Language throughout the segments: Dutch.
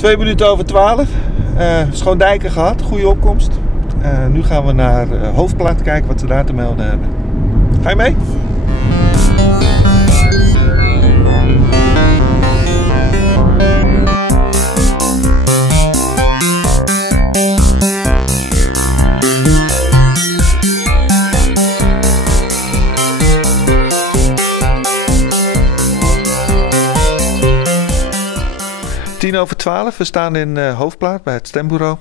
2:02. Schoondijken gehad, goede opkomst. Nu gaan we naar Hoofdplaat kijken wat ze daar te melden hebben. Ga je mee? Over 12, we staan in Hoofdplaat bij het stembureau.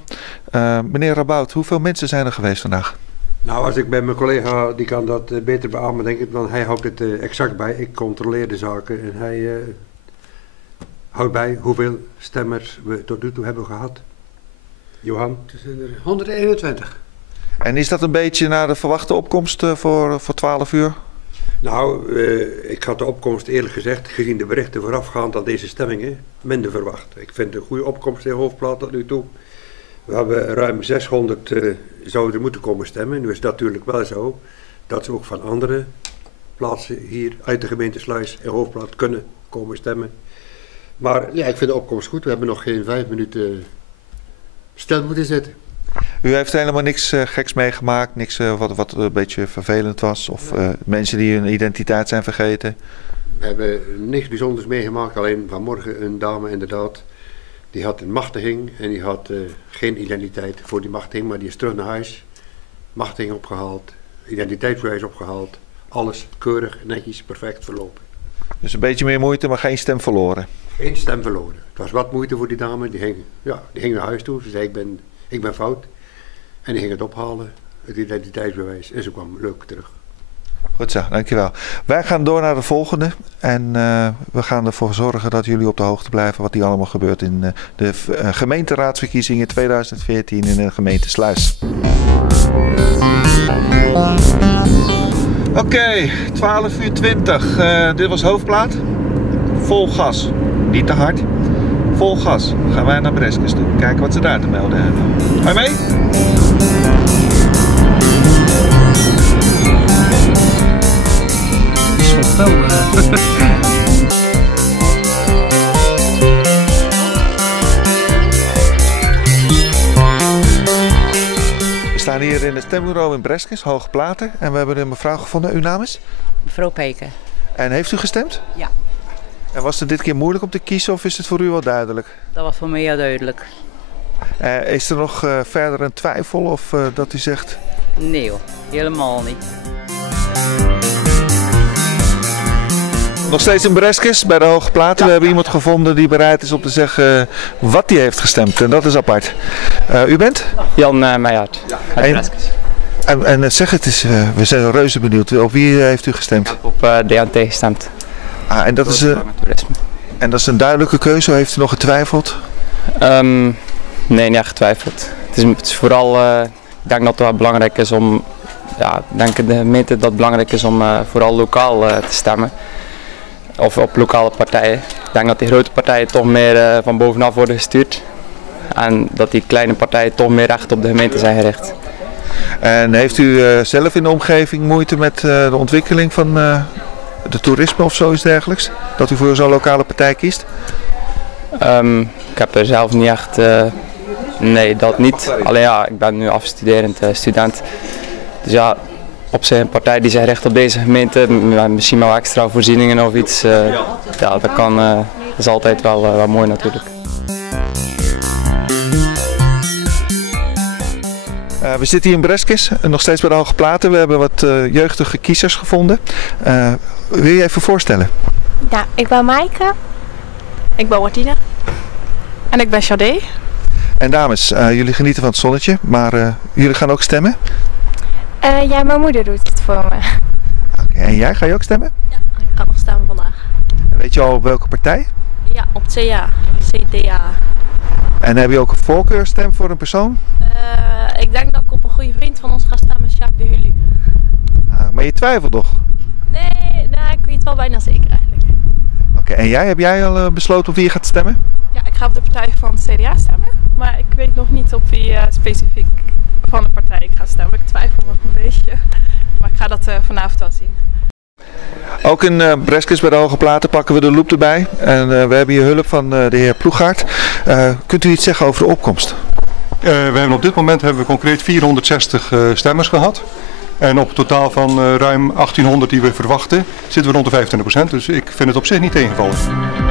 Meneer Rabout, hoeveel mensen zijn er geweest vandaag? Nou, als ik bij mijn collega, die kan dat beter beamen, denk ik, want hij houdt het exact bij. Ik controleer de zaken en hij houdt bij hoeveel stemmers we tot nu toe hebben gehad. Johan? Het zijn er 121. En is dat een beetje naar de verwachte opkomst voor 12 uur? Nou, ik had de opkomst eerlijk gezegd, gezien de berichten voorafgaand aan deze stemmingen, minder verwacht. Ik vind een goede opkomst in Hoofdplaat tot nu toe. We hebben ruim 600 zouden moeten komen stemmen. Nu is dat natuurlijk wel zo dat ze ook van andere plaatsen hier uit de gemeente Sluis in Hoofdplaat kunnen komen stemmen. Maar ja, ik vind de opkomst goed. We hebben nog geen 5 minuten stil moeten zitten. U heeft helemaal niks geks meegemaakt, niks wat een beetje vervelend was of mensen die hun identiteit zijn vergeten? We hebben niks bijzonders meegemaakt, alleen vanmorgen een dame inderdaad, die had een machtiging en die had geen identiteit voor die machtiging, maar die is terug naar huis, machtiging opgehaald, identiteitsbewijs opgehaald, alles keurig, netjes, perfect verlopen. Dus een beetje meer moeite, maar geen stem verloren? Geen stem verloren. Het was wat moeite voor die dame, die ging naar huis toe, ze zei ik ben fout. En die ging het ophalen, het identiteitsbewijs, en ze kwam leuk terug. Goed zo, dankjewel. Wij gaan door naar de volgende en we gaan ervoor zorgen dat jullie op de hoogte blijven wat hier allemaal gebeurt in de gemeenteraadsverkiezingen 2014 in de gemeente Sluis. Oké, 12:20. Dit was Hoofdplaat. Vol gas, niet te hard. Vol gas. Dan gaan wij naar Breskes toe. Kijken wat ze daar te melden hebben. Ga je mee? We staan hier in het stembureau in Breskes, Hoge Platen. En we hebben een mevrouw gevonden. Uw naam is? Mevrouw Pijken. En heeft u gestemd? Ja. En was het dit keer moeilijk om te kiezen of is het voor u wel duidelijk? Dat was voor mij heel duidelijk. Is er nog verder een twijfel of dat u zegt? Nee hoor, helemaal niet. Nog steeds in Breskes bij de Hoge Platen. Ja. We hebben iemand gevonden die bereid is om te zeggen wat hij heeft gestemd. En dat is apart. U bent? Jan Meijaert, uit Breskes. En zeg het eens, we zijn reuze benieuwd. Op wie heeft u gestemd? Ik heb op DNT gestemd. Ah, en dat is een duidelijke keuze, heeft u nog getwijfeld? Nee, niet getwijfeld. Het is vooral, ik denk dat het wel belangrijk is om, ja, ik denk de gemeente dat het belangrijk is om vooral lokaal te stemmen. Of op lokale partijen. Ik denk dat die grote partijen toch meer van bovenaf worden gestuurd. En dat die kleine partijen toch meer recht op de gemeente zijn gericht. En heeft u zelf in de omgeving moeite met de ontwikkeling van de toerisme of zoiets dergelijks? Dat u voor zo'n lokale partij kiest? Ik heb er zelf niet echt, nee dat niet. Alleen ja, ik ben nu afstuderend student. Dus ja, op zijn partij die zich richt op deze gemeente, misschien wel extra voorzieningen of iets. Ja, dat kan, dat is altijd wel mooi natuurlijk. We zitten hier in Breskes, nog steeds bij de Hoge Platen. We hebben wat jeugdige kiezers gevonden. Wil je even voorstellen? Ja, ik ben Maaike. Ik ben Martina. En ik ben Shadé. En dames, jullie genieten van het zonnetje, maar jullie gaan ook stemmen? Ja, mijn moeder doet het voor me. Oké, en jij, ga je ook stemmen? Ja, ik ga nog stemmen vandaag. En weet je al op welke partij? Ja, op CDA. En heb je ook een voorkeurstem voor een persoon? Ik denk dat ik op een goede vriend van ons ga stemmen, Jacques de Hulu. Maar je twijfelt toch? Nee, nou, ik weet het wel bijna zeker eigenlijk. Oké, en jij, heb jij al besloten op wie je gaat stemmen? Ja, ik ga op de partij van het CDA stemmen, maar ik weet nog niet op wie specifiek van de partij ik ga stemmen. Ik twijfel nog een beetje, maar ik ga dat vanavond wel zien. Ook in Breskens bij de Hoge Platen pakken we de loep erbij. En we hebben hier hulp van de heer Ploegaert. Kunt u iets zeggen over de opkomst? We hebben op dit moment concreet 460 stemmers gehad. En op een totaal van ruim 1800 die we verwachten zitten we rond de 25%. Dus ik vind het op zich niet tegenvallen.